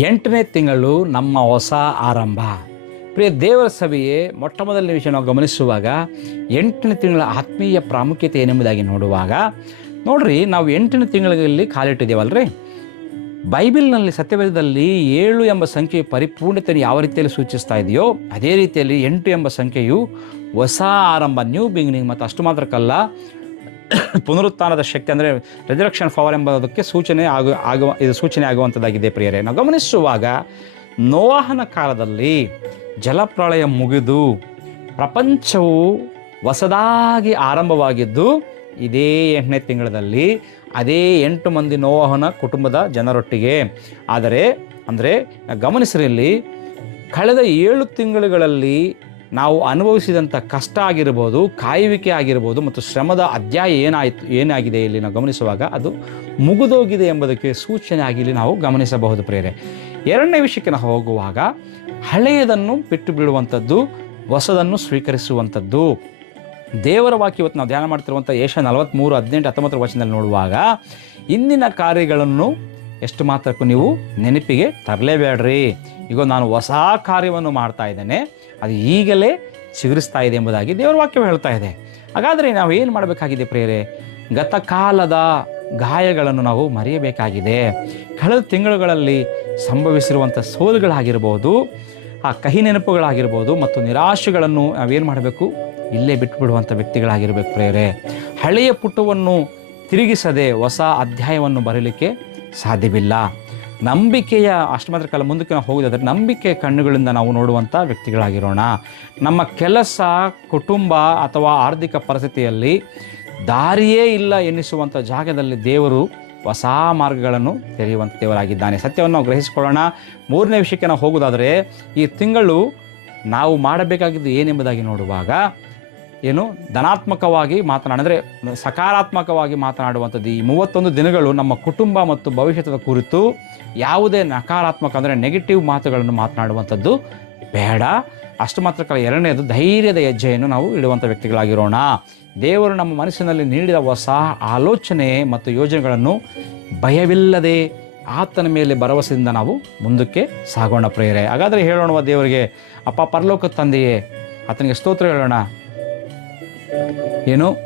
8ನೇ ತಿಂಗಳು ನಮ್ಮ ಹೊಸ ಆರಂಭ. ಪ್ರಿಯ ದೇವರ ಸಭೆಯೇ, ಮೊಟ್ಟ ಮೊದಲನೇ ವಿಷಯ ನಾವು ಗಮನಿಸುವಾಗ 8ನೇ ತಿಂಗಳ ಆತ್ಮೀಯ ಪ್ರಾಮುಖ್ಯತೆ ಏನೆಂಬುದಾಗಿ ನೋಡುವಾಗ ನೋಡ್ರಿ, ನಾವು 8ನೇ ತಿಂಗಳಲ್ಲಿ ಕಾಲಿಟ್ಟಿದ್ದೇವಲ್ರಿ. ಬೈಬಲ್ನಲ್ಲಿ ಸತ್ಯವೇದದಲ್ಲಿ 7 ಎಂಬ ಸಂಖ್ಯೆಯ ಪರಿಪೂರ್ಣತೆಯನ್ನು ಯಾವ ರೀತಿಯಲ್ಲಿ ಸೂಚಿಸ್ತಾ ಇದೆಯೋ ಅದೇ ರೀತಿಯಲ್ಲಿ 8 ಎಂಬ ಸಂಖ್ಯೆಯು ಹೊಸ ಆರಂಭ, ನ್ಯೂ ಬಿಗಿನಿಂಗ್. ಮತ್ತು ಅಷ್ಟು ಮಾತ್ರಕ್ಕಲ್ಲ, ಪುನರುತ್ಥಾನದ ಶಕ್ತಿ ಅಂದರೆ ರೆಸರೆಕ್ಷನ್ ಪವರ್ ಎಂಬುದಕ್ಕೆ ಸೂಚನೆ ಆಗುವಂಥದ್ದಾಗಿದೆ. ಪ್ರಿಯರೇ, ನಾವು ಗಮನಿಸುವಾಗ ನೋಹನ ಕಾಲದಲ್ಲಿ ಜಲಪ್ರಳಯ ಮುಗಿದು ಪ್ರಪಂಚವು ಹೊಸದಾಗಿ ಆರಂಭವಾಗಿದ್ದು ಇದೇ 8ನೇ ತಿಂಗಳಲ್ಲಿ ಅದೇ 8 ಮಂದಿ ನೋಹನ ಕುಟುಂಬದ ಜನರೊಟ್ಟಿಗೆ. ಅಂದರೆ ಗಮನಿಸಿರಲ್ಲಿ, ಕಳೆದ 7 ತಿಂಗಳುಗಳಲ್ಲಿ ನಾವು ಅನುಭವಿಸಿದಂಥ ಕಷ್ಟ ಆಗಿರ್ಬೋದು, ಕಾಯುವಿಕೆ ಆಗಿರ್ಬೋದು ಮತ್ತು ಶ್ರಮದ ಅಧ್ಯಾಯ ಏನಾಗಿದೆ ಇಲ್ಲಿ ನಾವು ಗಮನಿಸುವಾಗ ಅದು ಮುಗಿದೋಗಿದೆ ಎಂಬುದಕ್ಕೆ ಸೂಚನೆ ಆಗಿ ಇಲ್ಲಿ ನಾವು ಗಮನಿಸಬಹುದು. ಪ್ರೇರೆ, 2ನೇ ವಿಷಯಕ್ಕೆ ನಾವು ಹೋಗುವಾಗ ಹಳೆಯದನ್ನು ಬಿಟ್ಟು ಬಿಡುವಂಥದ್ದು, ಹೊಸದನ್ನು ಸ್ವೀಕರಿಸುವಂಥದ್ದು. ದೇವರ ವಾಕ್ಯ ಇವತ್ತು ನಾವು ಧ್ಯಾನ ಮಾಡ್ತಿರುವಂಥ ಏಷ್ಯಾ 43:18-19 ವಚನದಲ್ಲಿ ನೋಡುವಾಗ, ಇಂದಿನ ಕಾರ್ಯಗಳನ್ನು ಎಷ್ಟು ಮಾತ್ರಕ್ಕೂ ನೀವು ನೆನಪಿಗೆ ತರಲೇಬೇಡ್ರಿ. ಈಗ ನಾನು ಹೊಸ ಕಾರ್ಯವನ್ನು ಮಾಡ್ತಾ ಇದ್ದೇನೆ, ಅದು ಈಗಲೇ ಚಿಗುರಿಸ್ತಾ ಇದೆ ಎಂಬುದಾಗಿ ದೇವರ ವಾಕ್ಯವು ಹೇಳ್ತಾ ಇದೆ. ಹಾಗಾದರೆ ನಾವು ಏನು ಮಾಡಬೇಕಾಗಿದೆ ಪ್ರಿಯರೇ? ಗತಕಾಲದ ಗಾಯಗಳನ್ನು ನಾವು ಮರೆಯಬೇಕಾಗಿದೆ. ಕಳೆದ ತಿಂಗಳುಗಳಲ್ಲಿ ಸಂಭವಿಸಿರುವಂಥ ಸೋಲುಗಳಾಗಿರ್ಬೋದು, ಆ ಕಹಿ ನೆನಪುಗಳಾಗಿರ್ಬೋದು ಮತ್ತು ನಿರಾಶೆಗಳನ್ನು ನಾವೇನು ಮಾಡಬೇಕು? ಇಲ್ಲೇ ಬಿಟ್ಟುಬಿಡುವಂಥ ವ್ಯಕ್ತಿಗಳಾಗಿರ್ಬೇಕು ಪ್ರಿಯರೇ. ಹಳೆಯ ಪುಟವನ್ನು ತಿರುಗಿಸದೆ ಹೊಸ ಅಧ್ಯಾಯವನ್ನು ಬರೀಲಿಕ್ಕೆ ಸಾಧ್ಯವಿಲ್ಲ. ನಂಬಿಕೆಯ ಅಷ್ಟು ಮಾತ್ರ ಕಾಲ ಮುಂದಕ್ಕೆ ನಾವು ಹೋಗೋದಾದರೆ ನಂಬಿಕೆ ಕಣ್ಣುಗಳಿಂದ ನಾವು ನೋಡುವಂಥ ವ್ಯಕ್ತಿಗಳಾಗಿರೋಣ. ನಮ್ಮ ಕೆಲಸ, ಕುಟುಂಬ ಅಥವಾ ಆರ್ಥಿಕ ಪರಿಸ್ಥಿತಿಯಲ್ಲಿ ದಾರಿಯೇ ಇಲ್ಲ ಎನ್ನಿಸುವಂಥ ಜಾಗದಲ್ಲಿ ದೇವರು ಹೊಸ ಮಾರ್ಗಗಳನ್ನು ತೆರೆಯುವಂಥ ದೇವರಾಗಿದ್ದಾನೆ. ಸತ್ಯವನ್ನು ನಾವು ಗ್ರಹಿಸಿಕೊಳ್ಳೋಣ. 3ನೇ ವಿಷಯಕ್ಕೆ ನಾವು ಹೋಗೋದಾದರೆ, ಈ ತಿಂಗಳು ನಾವು ಮಾಡಬೇಕಾಗಿದ್ದು ಏನೆಂಬುದಾಗಿ ನೋಡುವಾಗ ಧನಾತ್ಮಕವಾಗಿ ಅಂದರೆ ಸಕಾರಾತ್ಮಕವಾಗಿ ಮಾತನಾಡುವಂಥದ್ದು. ಈ 31 ದಿನಗಳು ನಮ್ಮ ಕುಟುಂಬ ಮತ್ತು ಭವಿಷ್ಯದ ಕುರಿತು ಯಾವುದೇ ನಕಾರಾತ್ಮಕ ಅಂದರೆ ನೆಗೆಟಿವ್ ಮಾತುಗಳನ್ನು ಮಾತನಾಡುವಂಥದ್ದು ಬೇಡ. ಅಷ್ಟು ಮಾತ್ರಕ್ಕಲ್ಲ, 2ನೇದು ಧೈರ್ಯದ ಹೆಜ್ಜೆಯನ್ನು ನಾವು ಇಡುವಂಥ ವ್ಯಕ್ತಿಗಳಾಗಿರೋಣ. ದೇವರು ನಮ್ಮ ಮನಸ್ಸಿನಲ್ಲಿ ನೀಡಿದ ಹೊಸ ಆಲೋಚನೆ ಮತ್ತು ಯೋಜನೆಗಳನ್ನು ಭಯವಿಲ್ಲದೆ ಆತನ ಮೇಲೆ ಭರವಸೆಯಿಂದ ನಾವು ಮುಂದಕ್ಕೆ ಸಾಗೋಣ ಪ್ರೇರೆ. ಹಾಗಾದರೆ ಹೇಳೋಣ ದೇವರಿಗೆ, ಅಪ್ಪ ಪರಲೋಕ ತಂದೆಯೇ, ಆತನಿಗೆ ಸ್ತೋತ್ರ ಹೇಳೋಣ.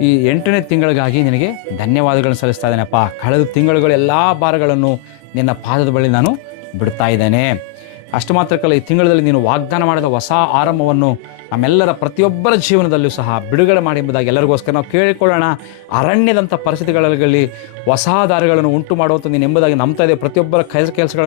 ಈ 8ನೇ ತಿಂಗಳಿಗಾಗಿ ನಿನಗೆ ಧನ್ಯವಾದಗಳನ್ನು ಸಲ್ಲಿಸ್ತಾ ಇದ್ದೇನೆಪ್ಪ. ಕಳೆದ ತಿಂಗಳುಗಳ ಎಲ್ಲ ಭಾರಗಳನ್ನು ನಿನ್ನ ಪಾದದ ಬಳಿ ನಾನು ಬಿಡ್ತಾ ಇದ್ದೇನೆ. ಅಷ್ಟು ಮಾತ್ರಕ್ಕಲ್ಲ, ಈ ತಿಂಗಳಲ್ಲಿ ನೀನು ವಾಗ್ದಾನ ಮಾಡಿದ ಹೊಸ ಆರಂಭವನ್ನು ನಮ್ಮೆಲ್ಲರ ಪ್ರತಿಯೊಬ್ಬರ ಜೀವನದಲ್ಲೂ ಸಹ ಬಿಡುಗಡೆ ಮಾಡಿ ಎಂಬುದಾಗಿ ಎಲ್ಲರಿಗೋಸ್ಕರ ನಾವು ಕೇಳಿಕೊಳ್ಳೋಣ. ಅರಣ್ಯದಂಥ ಪರಿಸ್ಥಿತಿಗಳಲ್ಲಿ ಹೊಸ ದಾರಿಗಳನ್ನು ಉಂಟು ಮಾಡುವಂಥ ನೀನು ಎಂಬುದಾಗಿ ನಂಬ್ತಾ ಇದೆ. ಪ್ರತಿಯೊಬ್ಬರ ಕೆಲಸಗಳು